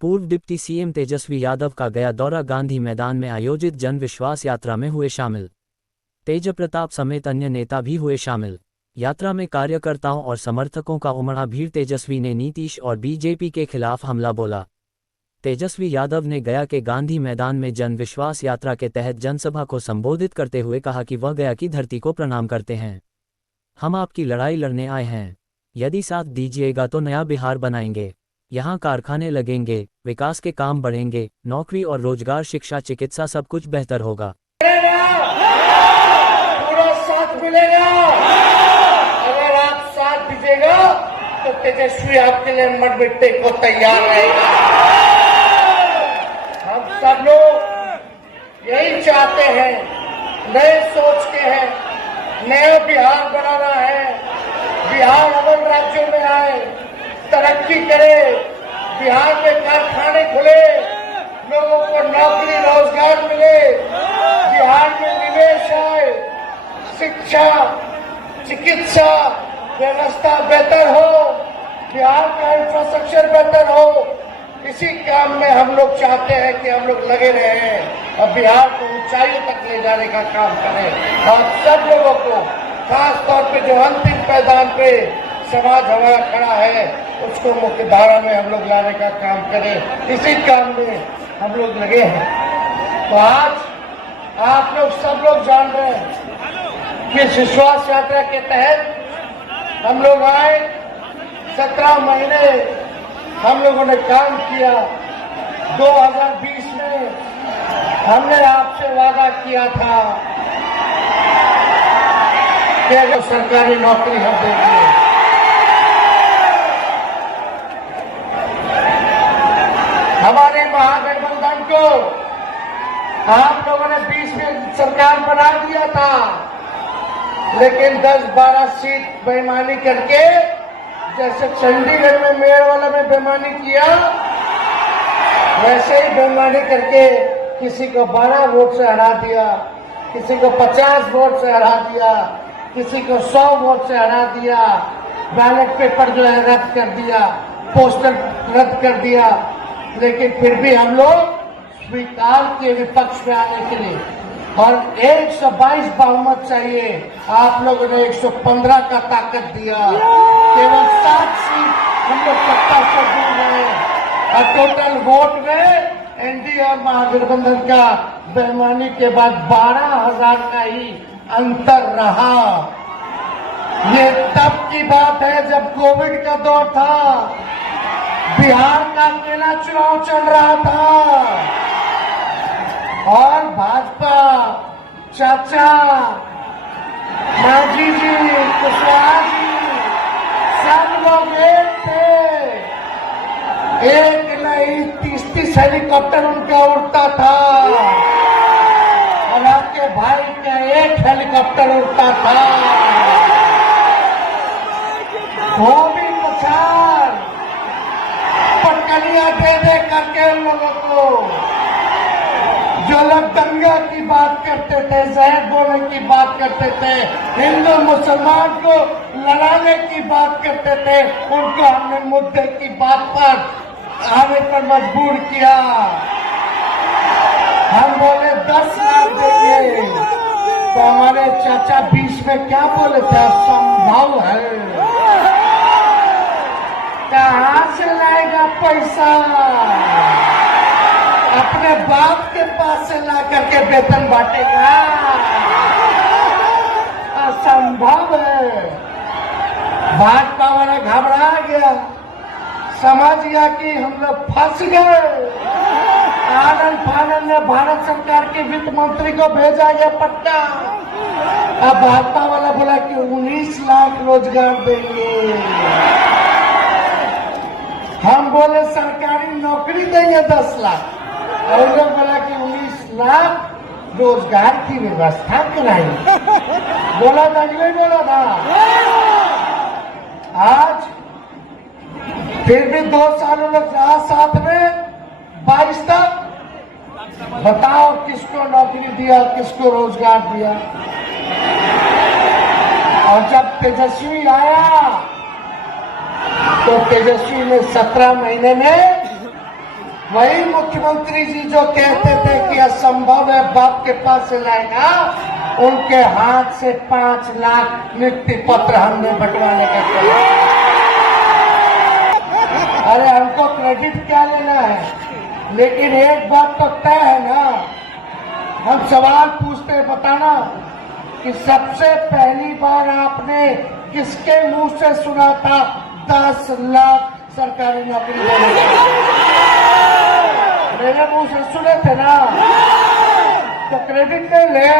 पूर्व deputy CM Tejashwi Yadav का गया दौरा। गांधी मैदान में आयोजित जन विश्वास यात्रा में हुए शामिल। तेज प्रताप समेत अन्य नेता भी हुए शामिल। यात्रा में कार्यकर्ताओं और समर्थकों का उमड़ा भीड़। तेजस्वी ने नीतीश और बीजेपी के खिलाफ हमला बोला। तेजस्वी यादव ने गया के गांधी मैदान में जन विश्वास यात्रा के तहत जनसभा को संबोधित करते हुए कहा कि वह गया की धरती को प्रणाम करते हैं। हम आपकी लड़ाई लड़ने आए हैं। यदि साथ दीजिएगा तो नया बिहार बनाएंगे। यहाँ कारखाने लगेंगे, विकास के काम बढ़ेंगे, नौकरी और रोजगार, शिक्षा, चिकित्सा सब कुछ बेहतर होगा। पूरा साथ मिलेगा। अगर आप साथ दीजिएगा तो तेजस्वी आपके लिए मर मिटने को तैयार रहेगा। हम सब लोग यही चाहते हैं, नए सोच के हैं, नया बिहार बनाना है। बिहार अमन राज्यों में आए, तरक्की करे, बिहार में कारखाने खुले, लोगों को नौकरी रोजगार मिले, बिहार में निवेश आए, शिक्षा चिकित्सा व्यवस्था बेहतर हो, बिहार का इंफ्रास्ट्रक्चर बेहतर हो। इसी काम में हम लोग चाहते हैं कि हम लोग लगे रहें और बिहार को ऊंचाइयों तक ले जाने का काम करें। और सब लोगों को, खास तौर पे जो अंतिम पायदान पे समाज हमारा खड़ा है, उसको मुख्य धारा में हम लोग लाने का काम करें। इसी काम में हम लोग लगे हैं। तो आज आप लोग सब लोग जान रहे हैं कि विश्वास यात्रा के तहत हम लोग आए। 17 महीने हम लोगों ने काम किया। 2020 में हमने आपसे वादा किया था कि अगर सरकारी नौकरी हम देंगे। हमारे महागठबंधन को आप लोगों ने 20 में सरकार बना दिया था, लेकिन 10-12 सीट बेईमानी करके, जैसे चंडीगढ़ में मेयर वाला में बेईमानी किया, वैसे ही बेईमानी करके किसी को 12 वोट से हरा दिया, किसी को 50 वोट से हरा दिया, किसी को 100 वोट से हरा दिया। बैलेट पेपर जो है रद्द कर दिया, पोस्टर रद्द कर दिया। लेकिन फिर भी हम लोग स्वीकार के विपक्ष में आने के लिए, और 122 बहुमत चाहिए। आप लोगों ने 115 का ताकत दिया। केवल 7 सीट हम लोग सत्ता से दूर रहे और टोटल वोट में एनडीए और महागठबंधन का बेईमानी के बाद 12,000 का ही अंतर रहा। ये तब की बात है जब कोविड का दौर था, बिहार का अकेला चुनाव चल रहा था और भाजपा, चाचा, मांझी जी, कुशवाहा जी, सब लोग एक थे। एक नहीं 30-30 हेलीकॉप्टर उनका उड़ता था और आपके भाई का एक हेलीकॉप्टर उड़ता था। भूमि प्रचार पटकलियां दे करके उन लोगों को, जो लोग दंगा की बात करते थे, जहर बोलने की बात करते थे, हिंदू मुसलमान को लड़ाने की बात करते थे, उनको हमने मुद्दे की बात पर आने पर मजबूर किया। हम बोले 10 लाख देंगे, तो हमारे चाचा 20 में क्या बोले थे, असंभव है, कहाँ से लाएगा पैसा, अपने बाप के पास से ला करके वेतन बांटेगा, असंभव है। भाजपा वाला घबरा गया, समझ गया कि हम लोग फंस गए। आनंद फानंद ने भारत सरकार के वित्त मंत्री को भेजा यह पट्टा। अब भाजपा वाला बोला कि 19 लाख रोजगार देंगे। हम बोले सरकारी नौकरी देंगे 10 लाख, और लोग बोला कि 19 लाख रोजगार की व्यवस्था कराएंगे। बोला था कि नहीं बोला था? आज फिर भी 2 सालों में रहा साथ में, 22 तक बताओ किसको नौकरी दिया, किसको रोजगार दिया। और जब तेजस्वी आया तो तेजस्वी ने 17 महीने में वही मुख्यमंत्री जी जो कहते थे कि असंभव है बाप के पास से लाएगा, उनके हाथ से 5 लाख नियुक्ति पत्र हमने बंटवाने का किया। अरे हमको क्रेडिट क्या लेना है, लेकिन एक बात तो तय है ना, हम सवाल पूछते हैं, बताना कि सबसे पहली बार आपने किसके मुंह से सुना था 10 लाख सरकारी नौकरी देने का? मेरे मुंह से सुने थे ना, तो क्रेडिट नहीं ले।